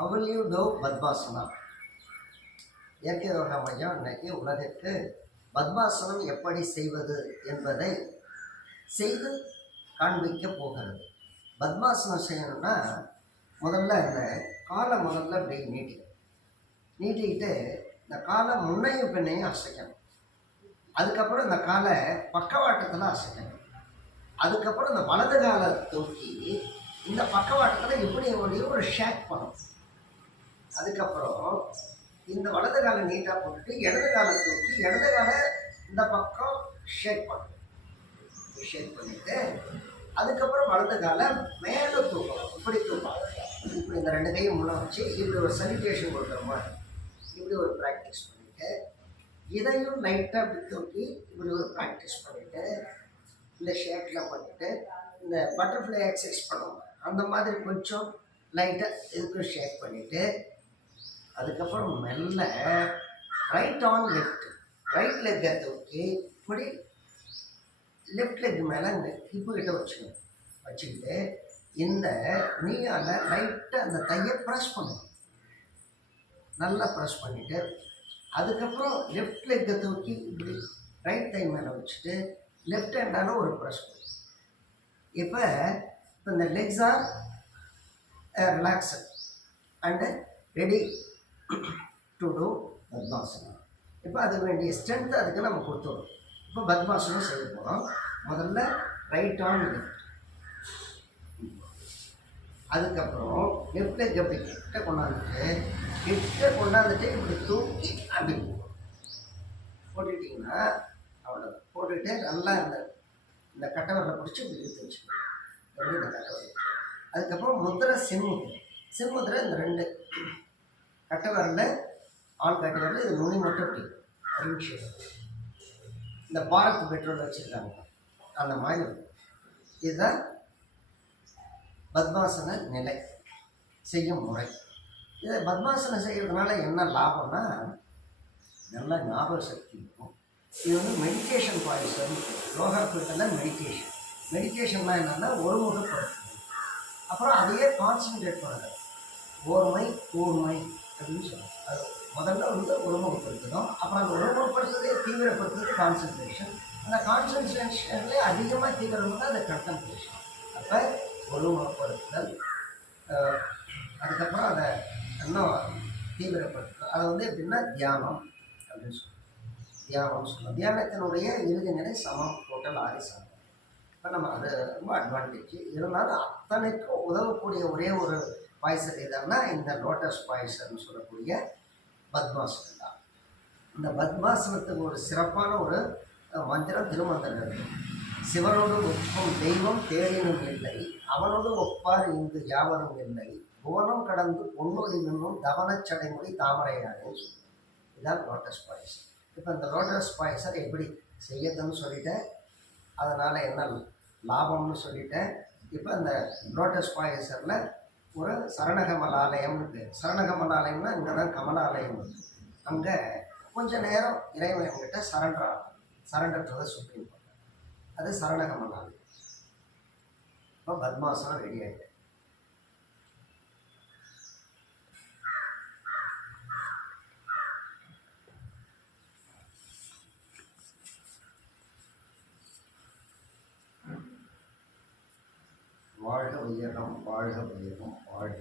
How will you do padmasana? இயற்கை யோகா மையம் இன்னைக்கு உலகிற்கு பத்மாசனம் எப்படி செய்வது என்பதை செய்து காண்பிக்க போகிறது. பத்மாசனம் செய்யணும்னா முதல்ல இந்த காலை முதல்ல இப்படி நீட்டிக்கிட்டு இந்த காலை முன்னையும் பின்னையும் அசைக்கணும். அதுக்கப்புறம் இந்த காலை பக்கவாட்டத்தில் அசைக்கணும். அதுக்கப்புறம் இந்த வலது காலை தூக்கி இந்த பக்கவாட்டத்தில் இப்படி ஒரு ஷேக் பண்ணணும். அதுக்கப்புறம் இந்த வலது காலை நீட்டாக போட்டுட்டு இடது காலை தூக்கி இடது காலை இந்த பக்கம் ஷேக் பண்ணணும். பண்ணிட்டு அதுக்கப்புறம் வலது காலை மேலே தூக்கணும். இப்படி தூக்கணும். இப்படி இந்த ரெண்டு கையும் முன்னே வச்சு இப்படி ஒரு சலிட்டேஷன் கொடுக்குற மாதிரி இப்படி ஒரு ப்ராக்டிஸ் பண்ணிவிட்டு இதையும் லைட்டாக இப்படி தூக்கி இப்படி ஒரு ப்ராக்டிஸ் பண்ணிவிட்டு இந்த ஷேக்லாம் பண்ணிவிட்டு இந்த பட்டர்ஃப்ளை எக்ஸசைஸ் பண்ணுவாங்க அந்த மாதிரி கொஞ்சம் லைட்டாக இதுக்கும் ஷேக் பண்ணிவிட்டு அதுக்கப்புறம் மெல்ல ரைட் ஆன் ரைட் லெக்கை தூக்கி இப்படி லெஃப்ட் லெக் மேலே இந்த ஹிப்புக்கிட்ட வச்சுக்கிட்டு இந்த நீயால் லைட்டாக அந்த தையை ப்ரெஸ் பண்ணணும். நல்லா ப்ரெஸ் பண்ணிவிட்டு அதுக்கப்புறம் லெஃப்ட் லெக்கை தூக்கி இப்படி ரைட் தை மேலே வச்சுட்டு லெஃப்ட் ஹேண்டால் ஒரு ப்ரெஸ் பண்ணணும். இப்போ இந்த legs are relaxed and ready to do padmasanam. இப்போ அது வேண்டிய ஸ்ட்ரென்த் அதுக்கு நம்ம கொடுத்துருவோம். இப்போ பத்மாசனம் செய்ய போகிறோம். முதல்ல ரைட் ஆன் லெஃப்ட், அதுக்கப்புறம் லெஃப்ட் லெக் அப்படி கிட்ட கொண்டாந்துட்டு இப்படி தூக்கி அப்படி போட்டுட்டிங்கன்னா அவ்வளோ போட்டுட்டு நல்லா இந்த கட்டவரில் பிடிச்சி இப்படி இழுத்து வச்சுக்கணும். எப்படி இந்த கட்டவரில் அதுக்கப்புறம் முத்திரை சின்முத்திரை இந்த ரெண்டு கட்டவரில் ஆள் கட்டவரில் இது நுனி மட்டும் இப்படி ரிங் இந்த பாரத் பெட்ரோல் வச்சுருக்காங்க அந்த மாதிரி. இதுதான் பத்மாசன நிலை செய்யும் முறை. இதை பத்மாசனம் செய்கிறதுனால என்ன லாபம்னா நல்லா ஞாபக சக்தி இருக்கும். இது மெடிடேஷன் பாய்சன். யோகா பீட்டெல்லாம் மெடிடேஷன்னா என்னென்னா ஒருமுகப்படுத்துது. அப்புறம் அதையே கான்சன்ட்ரேட் பண்ணுறது. ஓர்மை கூர்மை அப்படின்னு சொல்லுவோம். அது முதல்ல ஒருமுகப்படுத்தணும். அப்புறம் அந்த ஒருமுகப்படுத்துறதே தீவிரப்படுத்துறது கான்சன்ட்ரேஷன். அந்த கான்சன்ட்ரேஷன்லேயே அதிகமாக தீவிரமாக அது கன்சன்ட்ரேஷன். அப்போ ஒருமுகப்படுத்துதல், அதுக்கப்புறம் அதை இன்னும் தீவிரப்படுத்துதல். அது எப்படின்னா தியானம் அப்படின்னு சொல்லுவோம். தியானம் சொல்லலாம். தியானத்தினுடைய இறுதி நிலை சமம், டோட்டல் ஆரிசம். இப்போ நம்ம அது ரொம்ப அட்வான்டேஜ். இருந்தாலும் அத்தனைக்கும் உதவக்கூடிய ஒரே ஒரு பாய்சர் எதுன்னா இந்த லோட்டஸ் பாய்சர்னு சொல்லக்கூடிய பத்மாசனம் தான். இந்த பத்மாசனத்துக்கு ஒரு சிறப்பான ஒரு மந்திரம், திருமந்திரம் இருக்குது. சிவனோடு ஒப்பும் தெய்வம் தேரினும் இல்லை, அவனோடு ஒப்பார் இங்கு யாவரும் இல்லை, புவனம் கடந்து பொன்னொழி நின்னும் தவனச்சடைமொழி தாமரையானே சொல்லி. இதுதான் லோட்டஸ் பாய்சர். இப்போ இந்த லோட்டஸ் பாய்சர் எப்படி செய்யறதுன்னு சொல்லிட்டேன், அதனால் என்ன லாபம்னு சொல்லிட்டேன். இப்போ இந்த லோட்டஸ் பாய்சரில் ஒரு சரணகமலாலயம்னு பேர். சரணகமலாலயம்னா இங்கே தான் கமலாலயம் இருக்குது. அங்கே கொஞ்சம் நேரம் இறைவன்கிட்ட surrender to the supreme court. அது சரணகமலாலயம். இப்போ பத்மாசனம் ரெடி ஆகிட்டு. வாழ்க வையகம், வாழ்க வையகம், வாழ்க.